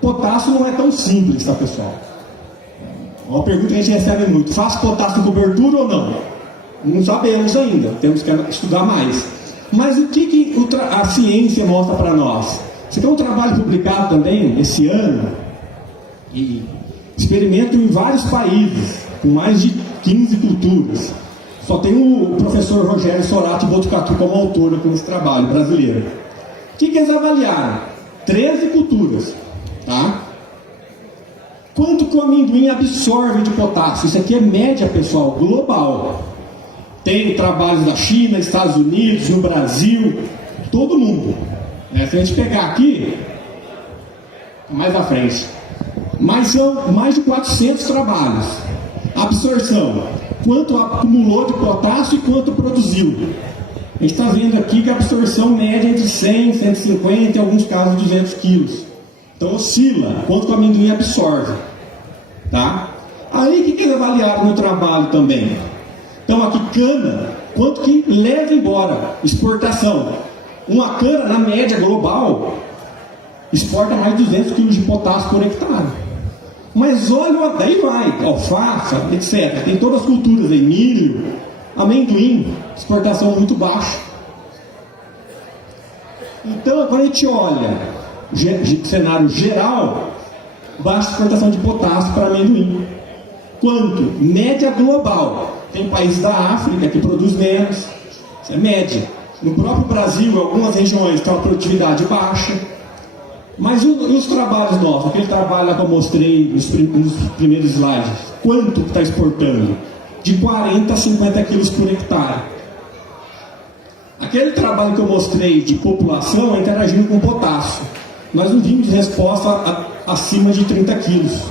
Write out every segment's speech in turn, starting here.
Potássio não é tão simples, tá, pessoal? Uma pergunta que a gente recebe muito: faz potássio em cobertura ou não? Não sabemos ainda, temos que estudar mais. Mas o que a ciência mostra para nós? Você tem um trabalho publicado também esse ano, e experimento em vários países, com mais de 15 culturas. Só tem o professor Rogério Sorati Botucatu como autor desse trabalho brasileiro. O que eles avaliaram? 13 culturas, tá? Quanto que o amendoim absorve de potássio? Isso aqui é média, pessoal, global. Tem trabalhos da China, Estados Unidos, no Brasil, todo mundo. Se a gente pegar aqui, mais à frente, mas são mais de 400 trabalhos. Absorção, quanto acumulou de potássio e quanto produziu. A gente está vendo aqui que a absorção média é de 100, 150, em alguns casos 200 quilos. Então oscila quanto o amendoim absorve. Tá? Aí o que eles avaliaram no trabalho também? Então aqui cana, quanto que leva embora, exportação. Uma cana, na média global, exporta mais de 200 quilos de potássio por hectare. Mas olha, daí vai, alface, etc. Tem todas as culturas aí, milho, amendoim, exportação muito baixa. Então, quando a gente olha cenário geral, baixa exportação de potássio para amendoim. Quanto? Média global. Tem países da África que produz menos. Isso é média. No próprio Brasil, em algumas regiões, tem uma produtividade baixa. Mas os trabalhos nossos, aquele trabalho que eu mostrei nos primeiros slides, quanto está exportando? De 40 a 50 quilos por hectare. Aquele trabalho que eu mostrei de população é interagindo com potássio. Nós não vimos resposta acima de 30 quilos.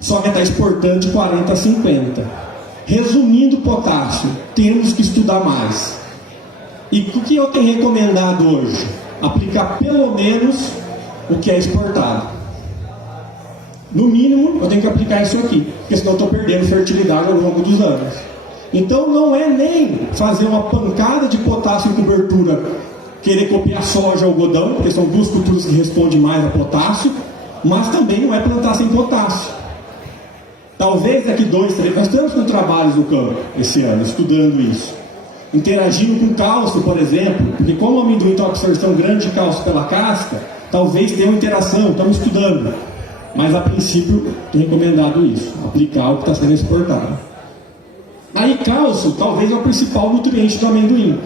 Só que está exportando de 40 a 50. Resumindo, potássio, temos que estudar mais. E o que eu tenho recomendado hoje? Aplicar pelo menos o que é exportado. No mínimo, eu tenho que aplicar isso aqui, porque senão eu estou perdendo fertilidade ao longo dos anos. Então não é nem fazer uma pancada de potássio em cobertura, querer copiar soja ou algodão, porque são duas culturas que respondem mais a potássio, mas também não é plantar sem potássio. Talvez daqui 2, 3, nós estamos com trabalhos no campo esse ano, estudando isso. Interagindo com cálcio, por exemplo, porque como o amendoim tem uma absorção grande de cálcio pela casca, talvez tenha uma interação, estamos estudando. Mas a princípio, tenho recomendado isso, aplicar o que está sendo exportado. Aí cálcio, talvez é o principal nutriente do amendoim.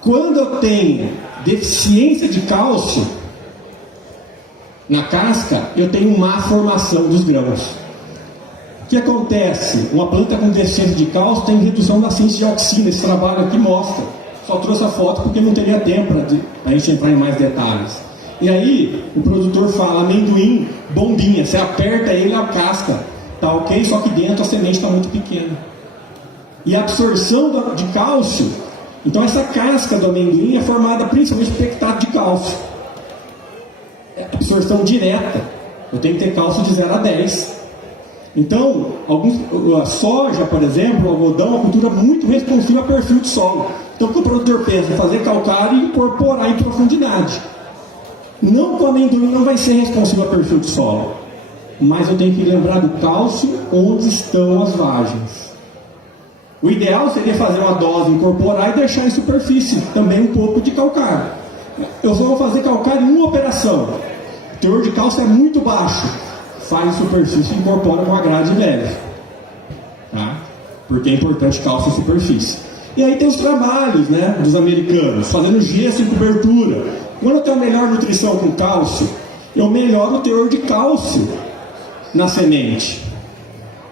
Quando eu tenho deficiência de cálcio na casca, eu tenho má formação dos grãos. O que acontece? Uma planta com deficiência de cálcio tem redução da síntese de auxina. Esse trabalho aqui mostra. Só trouxe a foto porque não teria tempo para a gente entrar em mais detalhes. E aí, o produtor fala, amendoim, bombinha, você aperta ele, a casca tá ok, só que dentro a semente está muito pequena. E a absorção de cálcio, então essa casca do amendoim é formada principalmente por hectare de cálcio. É absorção direta. Eu tenho que ter cálcio de 0 a 10. Então, a soja, por exemplo, o algodão é uma cultura muito responsiva a perfil de solo. Então, o que o produtor pensa? Fazer calcário e incorporar em profundidade. Não que o amendoim não vai ser responsivo a perfil de solo, mas eu tenho que lembrar do cálcio onde estão as vagens. O ideal seria fazer uma dose, incorporar e deixar em superfície também um pouco de calcário. Eu só vou fazer calcário em uma operação. O teor de cálcio é muito baixo. Faz em superfície e incorpora com a grade leve. Tá? Porque é importante cálcio em superfície. E aí tem os trabalhos, né, dos americanos, fazendo gesso em cobertura. Quando eu tenho a melhor nutrição com cálcio, eu melhoro o teor de cálcio na semente.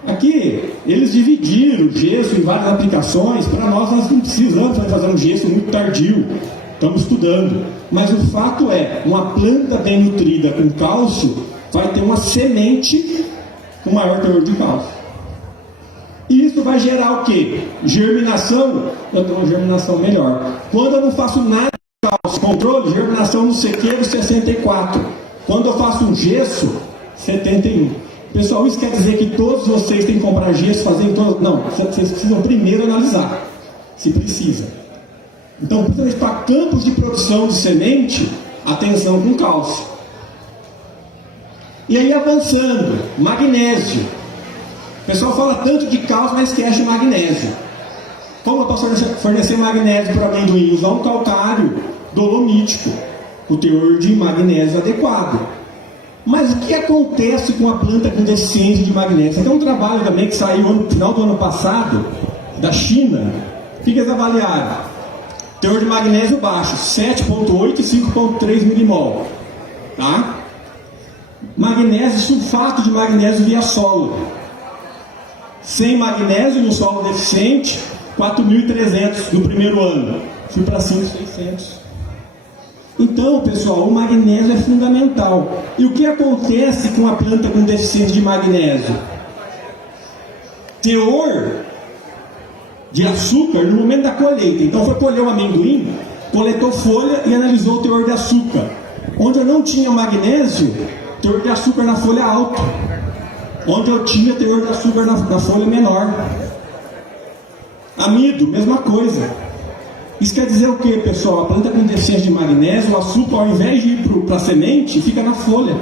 Aqui, eles dividiram o gesso em várias aplicações. Para nós não precisamos fazer um gesso muito tardio. Estamos estudando. Mas o fato é, uma planta bem nutrida com cálcio vai ter uma semente com maior teor de cálcio. E isso vai gerar o quê? Germinação. Eu tenho uma germinação melhor. Quando eu não faço nada de cálcio, controle, germinação no sequeiro 64. Quando eu faço um gesso, 71. Pessoal, isso quer dizer que todos vocês têm que comprar gesso, fazer em todas... Não, vocês precisam primeiro analisar se precisa. Então, principalmente para campos de produção de semente, atenção com cálcio. E aí avançando, magnésio. O pessoal fala tanto de cálcio, mas esquece de magnésio. Como eu posso fornecer magnésio para amendoim? Usar um calcário dolomítico, o teor de magnésio adequado. Mas o que acontece com a planta com deficiência de magnésio? Tem um trabalho também que saiu no final do ano passado, da China. O que eles avaliaram? Teor de magnésio baixo, 7,8 e 5,3 milimol. Tá? Magnésio, sulfato de magnésio via solo. Sem magnésio no solo deficiente, 4.300 no primeiro ano. Fui para 5.600. Então, pessoal, o magnésio é fundamental. E o que acontece com a planta com deficiência de magnésio? Teor de açúcar no momento da colheita. Então, foi colher o amendoim, coletou folha e analisou o teor de açúcar. Onde eu não tinha magnésio, teor de açúcar na folha alto. Onde eu tinha teor de açúcar na folha menor. Amido, mesma coisa. Isso quer dizer o que, pessoal? A planta com deficiência de magnésio, o açúcar, ao invés de ir para a semente, fica na folha.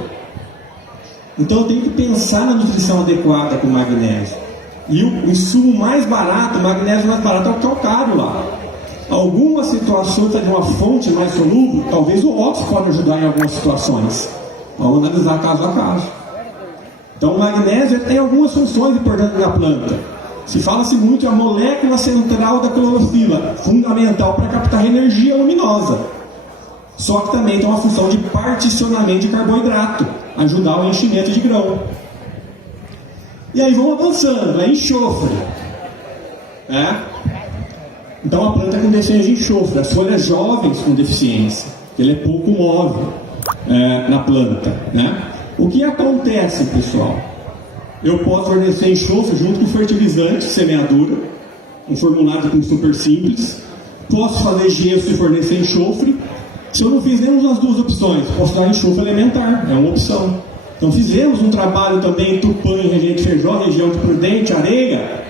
Então eu tenho que pensar na nutrição adequada com magnésio. E o insumo mais barato, o magnésio mais barato, é o calcário lá. Algumas situações de uma fonte mais solúvel, talvez o óxido pode ajudar em algumas situações. Vamos analisar caso a caso. Então o magnésio tem algumas funções importantes na planta. Se fala-se muito a molécula central da clorofila, fundamental para captar energia luminosa. Só que também tem uma função de particionamento de carboidrato, ajudar o enchimento de grão. E aí vamos avançando, é enxofre. Então a planta com deficiência de enxofre, as folhas jovens com deficiência, ele é pouco móvel na planta. O que acontece, pessoal? Eu posso fornecer enxofre junto com fertilizante, semeadura, um formulário com super simples. Posso fazer gesso e fornecer enxofre. Se eu não fiz nenhuma das duas opções, posso dar enxofre elementar, é uma opção. Então fizemos um trabalho também em Tupã, em Regente Feijó, região de Prudente, Areia,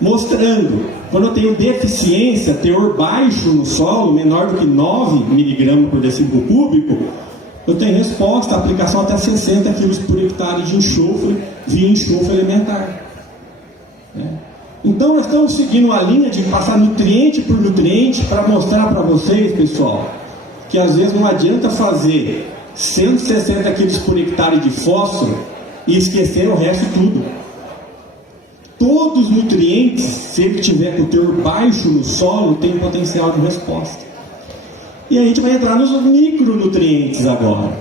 mostrando, quando eu tenho deficiência, teor baixo no solo, menor do que 9 mg por decímetro cúbico, eu tenho resposta à aplicação até 60 kg por hectare de enxofre via enxofre elementar. Então nós estamos seguindo a linha de passar nutriente por nutriente para mostrar para vocês, pessoal, que às vezes não adianta fazer 160 kg por hectare de fósforo e esquecer o resto tudo. Todos os nutrientes, se ele tiver com teor baixo no solo, tem potencial de resposta. E a gente vai entrar nos micronutrientes agora.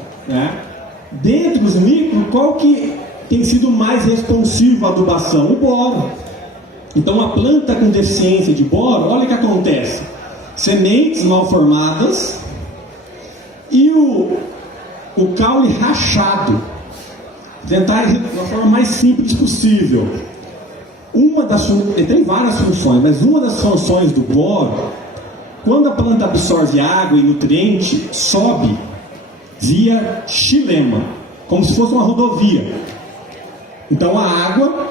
Dentro dos micro, qual que tem sido mais responsivo à adubação? O boro. Então a planta com deficiência de boro, olha o que acontece. Sementes mal formadas e o caule rachado. Tentar de uma forma mais simples possível. Tem várias funções, mas uma das funções do boro, quando a planta absorve água e nutriente, sobe via xilema, como se fosse uma rodovia. Então a água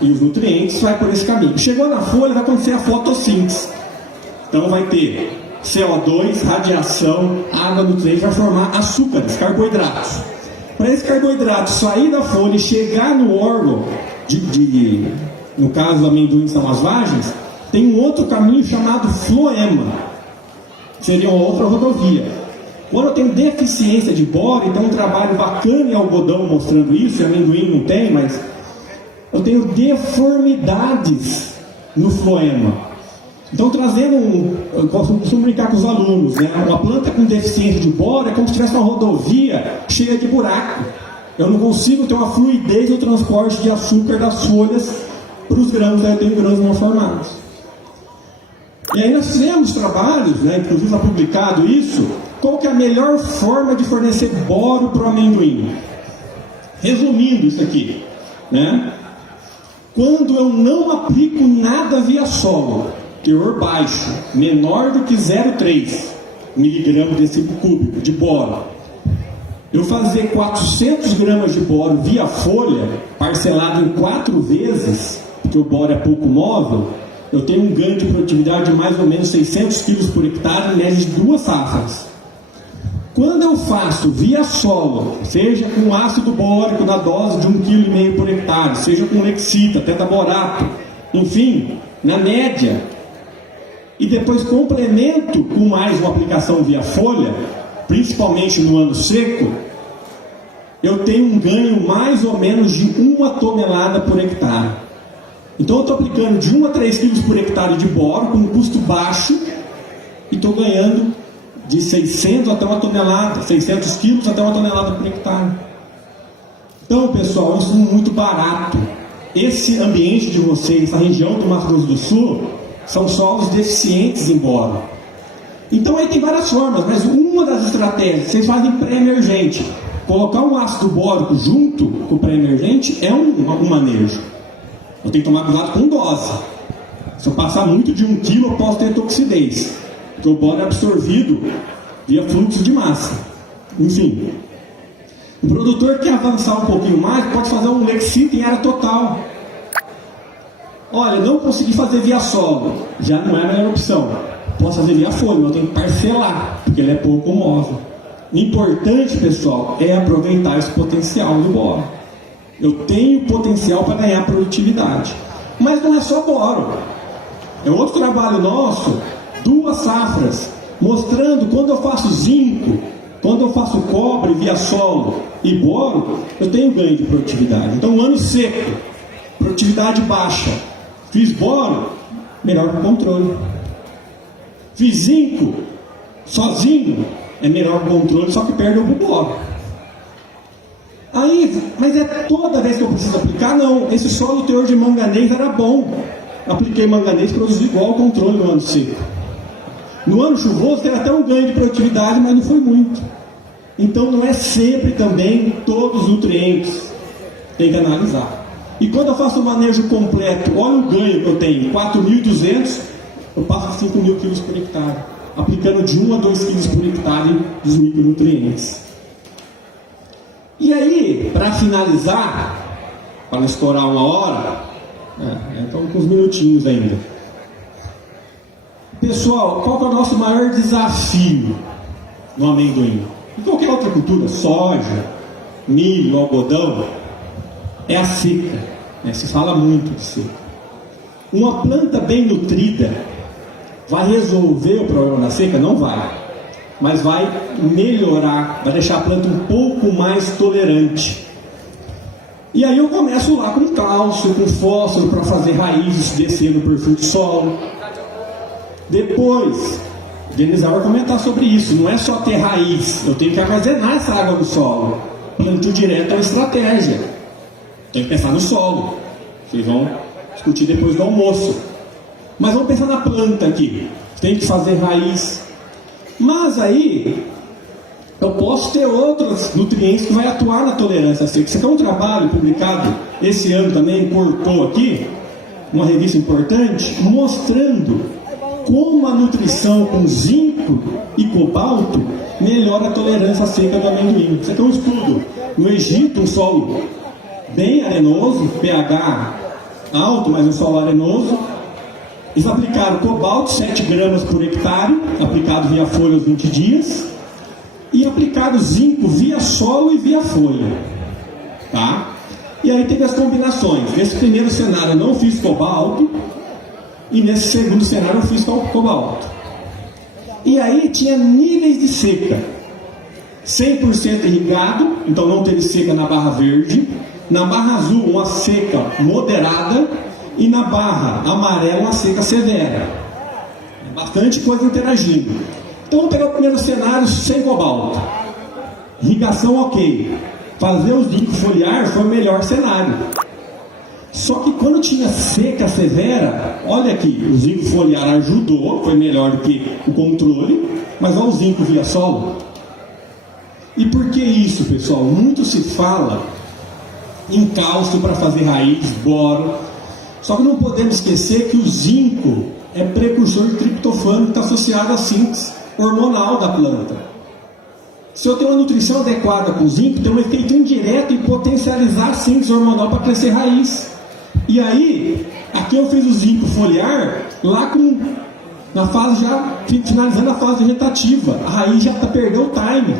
e os nutrientes vai por esse caminho. Chegou na folha, vai acontecer a fotossíntese. Então vai ter CO2, radiação, água, nutrientes, vai formar açúcares, carboidratos. Para esse carboidrato sair da folha e chegar no órgão, no caso do amendoim são as vagens, tem um outro caminho chamado floema, seria uma outra rodovia. Quando eu tenho deficiência de boro, então um trabalho bacana em algodão mostrando isso, e amendoim não tem, mas eu tenho deformidades no floema. Então eu costumo brincar com os alunos, uma planta com deficiência de boro é como se tivesse uma rodovia cheia de buraco. Eu não consigo ter uma fluidez no transporte de açúcar das folhas para os grãos, eu tenho grãos mal formados. E aí nós fizemos trabalhos, inclusive está publicado isso, qual que é a melhor forma de fornecer boro para o amendoim. Resumindo isso aqui, quando eu não aplico nada via solo, teor baixo, menor do que 0,3 mg decímetro cúbico de boro, eu fazer 400 gramas de boro via folha, parcelado em 4 vezes, porque o boro é pouco móvel, eu tenho um ganho de produtividade de mais ou menos 600 kg por hectare, em média de 2 safras. Quando eu faço via solo, seja com ácido bórico na dose de 1,5 kg por hectare, seja com lexita, tetaborato, enfim, na média, e depois complemento com mais uma aplicação via folha, principalmente no ano seco, eu tenho um ganho mais ou menos de 1 tonelada por hectare. Então eu estou aplicando de 1 a 3 kg por hectare de boro, com um custo baixo, e estou ganhando de 600 até 1 tonelada, 600 quilos até 1 tonelada por hectare. Então, pessoal, isso é muito barato. Esse ambiente de vocês, essa região do Mato Grosso do Sul, são solos deficientes em boro. Então aí tem várias formas, mas uma das estratégias, vocês fazem pré-emergente. Colocar um ácido bórico junto com o pré-emergente é um manejo. Eu tenho que tomar cuidado com dose. Se eu passar muito de 1 kg, eu posso ter toxidez, porque o boro é absorvido via fluxo de massa. Enfim, o produtor que quer avançar um pouquinho mais, pode fazer um lexita em área total. Olha, não consegui fazer via solo, já não é a melhor opção. Posso fazer via folha, mas eu tenho que parcelar, porque ele é pouco móvel. O importante, pessoal, é aproveitar esse potencial do boro. Eu tenho potencial para ganhar produtividade. Mas não é só boro. É outro trabalho nosso, 2 safras, mostrando quando eu faço zinco, quando eu faço cobre via solo e boro, eu tenho ganho de produtividade. Então, um ano seco, produtividade baixa. Fiz boro, melhor para o controle. Fiz zinco, sozinho, é melhor para o controle, só que perde o boro. Aí, mas é toda vez que eu preciso aplicar? Não, esse solo teor de manganês era bom. Apliquei manganês, produzi igual ao controle no ano seco. No ano chuvoso teve até um ganho de produtividade, mas não foi muito. Então não é sempre também todos os nutrientes. Tem que analisar. E quando eu faço o manejo completo, olha o ganho que eu tenho, 4.200, eu passo 5.000 kg por hectare, aplicando de 1 a 2 kg por hectare dos micronutrientes. E aí, para finalizar, para não estourar 1 hora, então com uns minutinhos ainda. Pessoal, qual que é o nosso maior desafio no amendoim? Em qualquer outra cultura, soja, milho, algodão, é a seca. Se fala muito de seca. Uma planta bem nutrida vai resolver o problema da seca? Não vai. Mas vai melhorar, vai deixar a planta um pouco mais tolerante. E aí eu começo lá com cálcio, com fósforo, para fazer raízes descer no perfil de solo. Depois, o Denizar vai comentar sobre isso. Não é só ter raiz, eu tenho que armazenar essa água no solo. Plantio direto é uma estratégia. Tem que pensar no solo. Vocês vão discutir depois do almoço. Mas vamos pensar na planta aqui. Tem que fazer raiz. Mas aí, eu posso ter outros nutrientes que vai atuar na tolerância à seca. Isso aqui é um trabalho publicado esse ano também, cortou aqui, uma revista importante, mostrando como a nutrição com zinco e cobalto melhora a tolerância à seca do amendoim. Isso aqui é um estudo. No Egito, um solo bem arenoso, pH alto, mas um solo arenoso. Eles aplicaram cobalto, 7 gramas por hectare, aplicado via folha aos 20 dias, e aplicaram zinco via solo e via folha. Tá? E aí teve as combinações. Nesse primeiro cenário eu não fiz cobalto, e nesse segundo cenário eu fiz cobalto. E aí tinha níveis de seca. 100% irrigado, então não teve seca na barra verde. Na barra azul, uma seca moderada. E na barra amarela, uma seca severa. Bastante coisa interagindo. Então vamos pegar o primeiro cenário sem cobalto. Irrigação ok. Fazer o zinco foliar foi o melhor cenário. Só que quando tinha seca severa, olha aqui, o zinco foliar ajudou, foi melhor do que o controle, mas olha o zinco via solo. E por que isso, pessoal? Muito se fala em cálcio para fazer raiz, boro. Só que não podemos esquecer que o zinco é precursor de triptofano que está associado à síntese hormonal da planta. Se eu tenho uma nutrição adequada com o zinco, tem um efeito indireto em potencializar a síntese hormonal para crescer raiz. E aí, aqui eu fiz o zinco foliar lá na fase já, finalizando a fase vegetativa. A raiz já perdeu o time.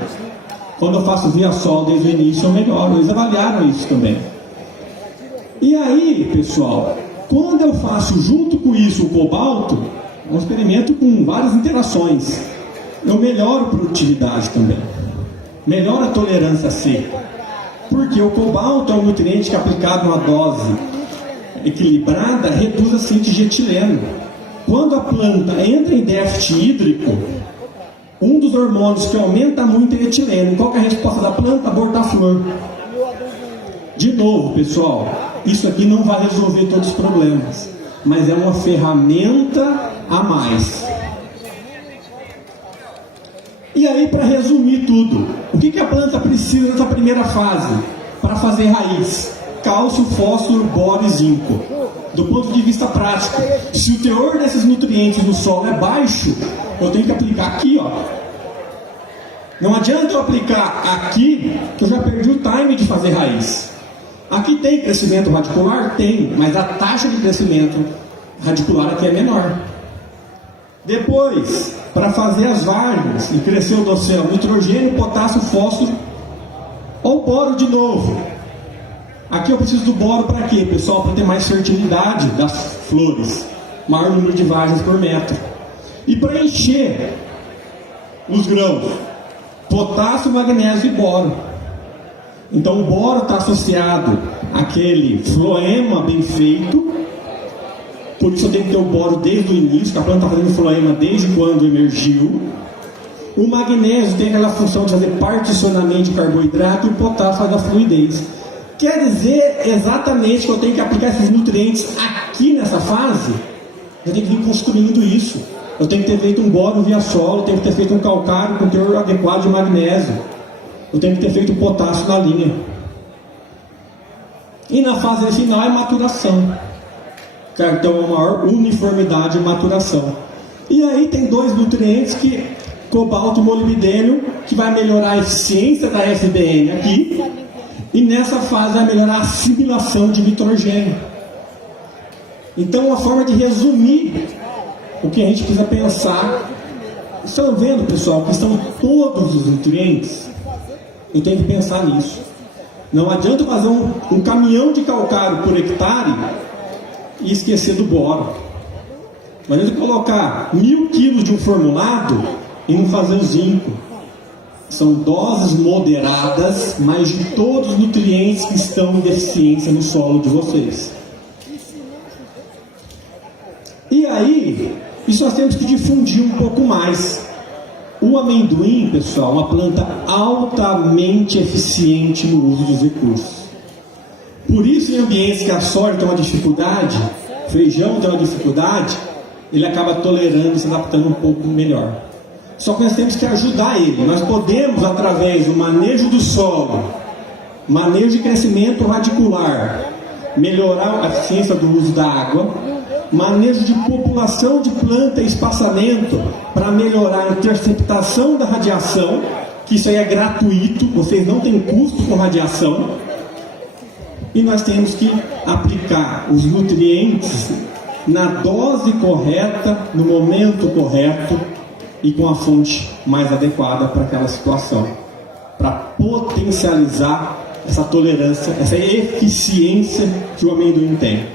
Quando eu faço via solo desde o início, eu melhoro. Eles avaliaram isso também. E aí, pessoal, quando eu faço junto com isso o cobalto, um experimento com várias interações, eu melhoro a produtividade também. Melhora a tolerância a seca. Porque o cobalto é um nutriente que, aplicado numa dose equilibrada, reduz a síntese de etileno. Quando a planta entra em déficit hídrico, um dos hormônios que aumenta muito é etileno. Qual que é a resposta da planta? Abortar a flor. De novo, pessoal, isso aqui não vai resolver todos os problemas, mas é uma ferramenta a mais. E aí, para resumir tudo, o que a planta precisa nessa primeira fase para fazer raiz? Cálcio, fósforo, boro e zinco. Do ponto de vista prático, se o teor desses nutrientes no solo é baixo, eu tenho que aplicar aqui, ó. Não adianta eu aplicar aqui, que eu já perdi o time de fazer raiz. Aqui tem crescimento radicular? Tem, mas a taxa de crescimento radicular aqui é menor. Depois, para fazer as vargens e crescer o docel, nitrogênio, potássio, fósforo ou boro de novo. Aqui eu preciso do boro para quê, pessoal? Para ter mais fertilidade das flores, maior número de vargens por metro. E para encher os grãos, potássio, magnésio e boro. Então o boro está associado àquele floema bem feito. Por isso eu tenho que ter o boro desde o início, que a planta está fazendo floema desde quando emergiu. O magnésio tem aquela função de fazer particionamento de carboidrato e o potássio faz a fluidez. Quer dizer exatamente que eu tenho que aplicar esses nutrientes aqui nessa fase? Eu tenho que vir construindo isso. Eu tenho que ter feito um boro via solo, eu tenho que ter feito um calcário com teor adequado de magnésio. Eu tenho que ter feito potássio na linha. E na fase final é maturação. Então, uma maior uniformidade de maturação. E aí tem dois nutrientes, que cobalto e molibdênio, que vai melhorar a eficiência da FBN aqui. E nessa fase vai melhorar a assimilação de nitrogênio. Então, uma forma de resumir o que a gente precisa pensar. Estão vendo, pessoal, que estão todos os nutrientes? E tem que pensar nisso. Não adianta fazer um caminhão de calcário por hectare e esquecer do boro. Não adianta colocar 1000 quilos de um formulado e não fazer o zinco. São doses moderadas, mas de todos os nutrientes que estão em deficiência no solo de vocês. E aí, isso nós temos que difundir um pouco mais. O amendoim, pessoal, é uma planta altamente eficiente no uso dos recursos. Por isso, em ambientes que a soja tem uma dificuldade, feijão tem uma dificuldade, ele acaba tolerando e se adaptando um pouco melhor. Só que nós temos que ajudar ele. Nós podemos, através do manejo do solo, manejo de crescimento radicular, melhorar a eficiência do uso da água, manejo de população de planta e espaçamento para melhorar a interceptação da radiação, que isso aí é gratuito, vocês não têm custo com radiação. E nós temos que aplicar os nutrientes na dose correta, no momento correto e com a fonte mais adequada para aquela situação, para potencializar essa tolerância, essa eficiência que o amendoim tem.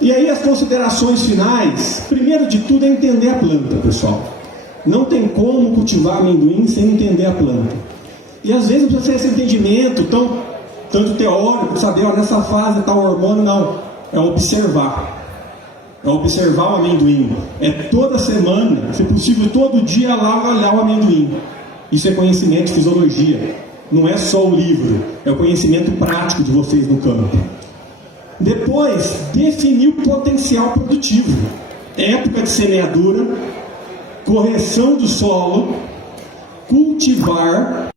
E aí as considerações finais, primeiro de tudo é entender a planta, pessoal. Não tem como cultivar amendoim sem entender a planta. E às vezes não precisa ser esse entendimento tanto teórico, saber, ó, nessa fase está o hormônio, não. É observar. É observar o amendoim. É toda semana, se possível todo dia lá olhar o amendoim. Isso é conhecimento de fisiologia. Não é só o livro, é o conhecimento prático de vocês no campo. Depois, definir o potencial produtivo. Época de semeadura, correção do solo, cultivar